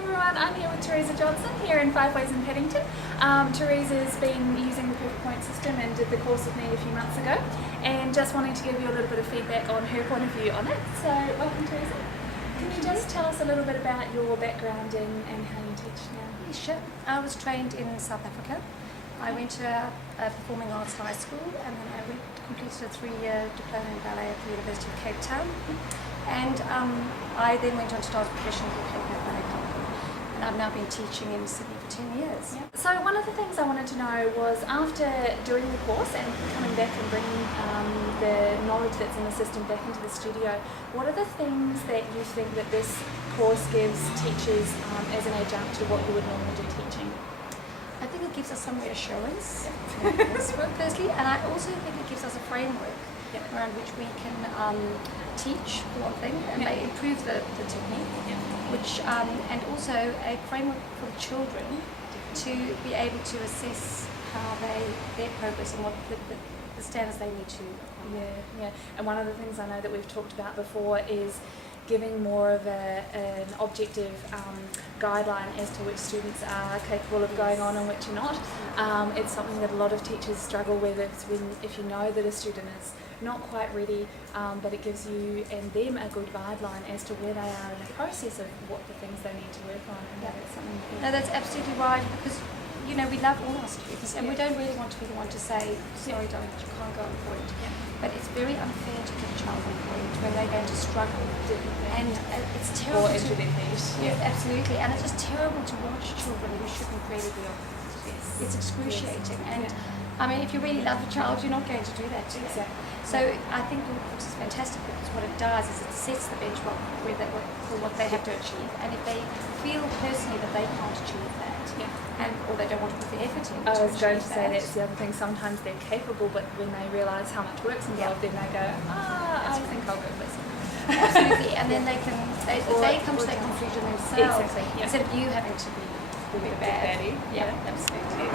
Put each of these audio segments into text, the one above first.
everyone, I'm here with Teresa Johnson here in Five Ways in Paddington. Teresa's been using the Perfect Pointe system and did the course with me a few months ago, and just wanting to give you a little bit of feedback on her point of view on it. So welcome, Teresa. Can you just tell us a little bit about your background and how you teach now? Yeah, sure. I was trained in South Africa. I went to a performing arts high school, and then I completed a 3-year diploma in ballet at the University of Cape Town. And I then went on to dance professionally at Cape Town Ballet Company. And I've now been teaching in Sydney for 10 years. Yeah. So one of the things I wanted to know was, after doing the course and coming back and bringing the knowledge that's in the system back into the studio, what are the things that you think that this course gives teachers as an adjunct to what you would normally do teaching? I think it gives us some reassurance in the coursework, firstly, and I also think it gives us a framework around which we can teach, for one thing, and may improve the technique, which and also a framework for the children to be able to assess how their progress and what the standards they need to. Yeah. And one of the things I know that we've talked about before is giving more of an objective guideline as to which students are capable of going on and which are not. It's something that a lot of teachers struggle with. If you know that a student is not quite ready, but it gives you and them a good guideline as to where they are in the process of what the things they need to work on. And that's something. No, that's absolutely right, because we love all our students, and we don't really want to be the one to say, sorry darling, you can't go on Pointe. But it's very unfair to put a child on Pointe when they're going to struggle, and it's terrible. Or into their feet. Yeah, absolutely, and it's just terrible to watch children who shouldn't really be on Pointe. It's excruciating, and I mean, if you really love a child, you're not going to do that to them. Exactly. So I think the course is fantastic, because what it does is it sets the benchmark for what they have to achieve, and if they feel personally that they can't achieve that, or they don't want to put the effort in. I was going to say that's the other thing. Sometimes they're capable, but when they realise how much work's involved, then they go, I think I'll go listen. Absolutely, and then they come to that conclusion themselves. Exactly. Instead of you having to be bad. Yeah, absolutely.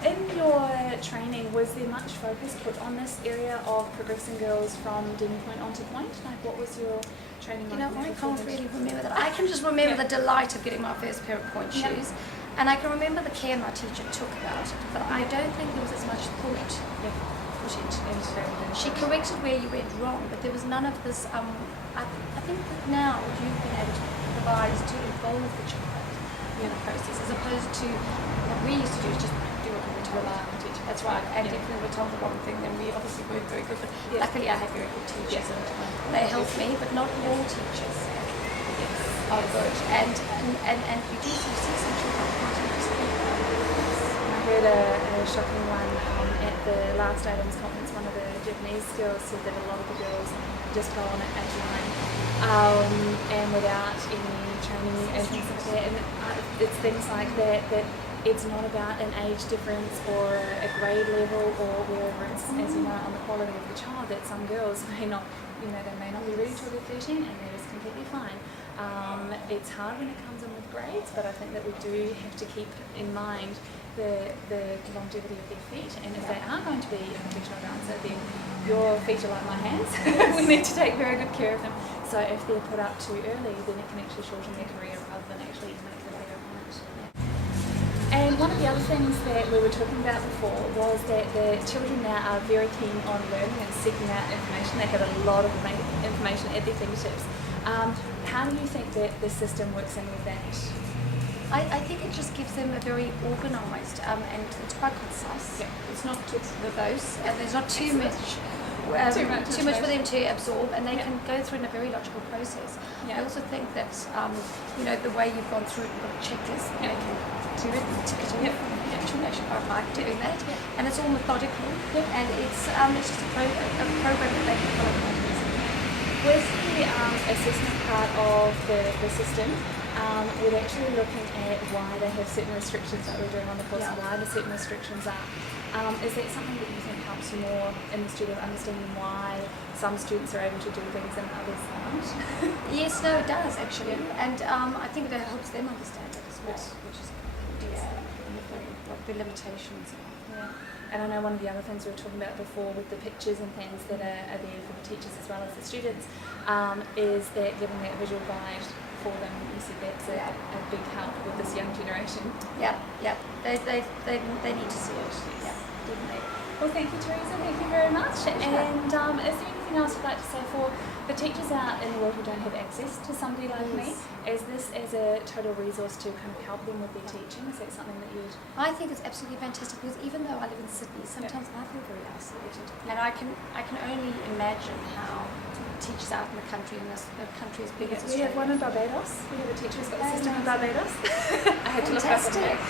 In your training, was there much focus put on this area of progressing girls from demi-pointe onto pointe? Like, what was your training like? I can't really remember that. I can just remember the delight of getting my first pair of pointe shoes, and I can remember the care my teacher took about it, but I don't think there was as much thought put into it. She corrected where you went wrong, but there was none of this. I think that now what you've been able to provide is to involve the child in the process, as opposed to what we used to do, is just do what we were told. That's right, and if we were told the wrong thing, then we obviously weren't very good, but luckily I have very good teachers, and they help me, but not all teachers are good, and you do see some children quite interesting. I heard a shocking one at the last Adams conference. One of the Japanese girls said that a lot of the girls just go on at 9 and without any training and things like that, and it's things like that it's not about an age difference or a grade level or wherever it's, as you know, on the quality of the child, that some girls may not, they may not be ready till they're 13, and that is completely fine. It's hard when it comes in with grades, but I think that we do have to keep in mind the longevity of their feet, and if they are going to be a professional dancer, then your feet are like my hands. We need to take very good care of them. So if they're put up too early, then it can actually shorten their career rather than actually make them better on it. And one of the other things that we were talking about before was that the children now are very keen on learning and seeking out information. They have a lot of information at their fingertips. How do you think that the system works in with that? I think it just gives them a very organised, and it's quite concise. It's not too verbose, and there's not too much for them to absorb, and they can go through in a very logical process. I also think that the way you've gone through it, you've got a checklist, they can do it and tick it off. I actually quite like doing that, and it's all methodical, and it's just a program that they can follow quite easily. With the assessment part of the system, we're actually looking at why they have certain restrictions that we're doing on the course, why the certain restrictions are. Is that something that you think helps you more in the studio, understanding why some students are able to do things and others aren't? Yes, no, it does actually, and I think that helps them understand it as well, which is and what their limitations are. Yeah. And I know one of the other things we were talking about before with the pictures and things that are there for the teachers as well as the students is that giving that visual guide for them. You said that's a big help with this young generation. Yeah. They need to see it. Yeah, definitely. Well, thank you, Teresa. Thank you very much. And is there anything else you'd like to say for the teachers out in the world who don't have access to somebody like me? Is this as a total resource to kind of help them with their teaching? Is that something that you'd... I think it's absolutely fantastic because even though I live in Sydney, sometimes I feel very isolated. And I can only imagine how teachers out in the country, and the country as big as Australia. We have one in Barbados. We have a teacher who's got a system in Barbados. I had to look up on that.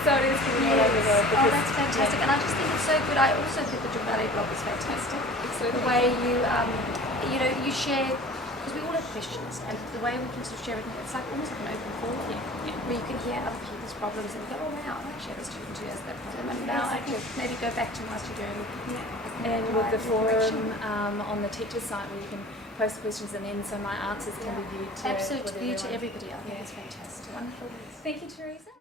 So it is getting all over the world. Oh, that's fantastic. And I just think it's so good. I also think that your ballet blog is fantastic. Excellent. The way you share, because we all have questions, and the way we can sort of share everything, it's like almost like an open forum where you can hear other people's problems and go, oh wow, I actually have a student who has that problem, and now I can maybe go back to my studio and with the forum on the teacher's site where you can post questions and then so my answers can be viewed to absolutely to everybody. I think it's fantastic. Wonderful. Thank you, Teresa.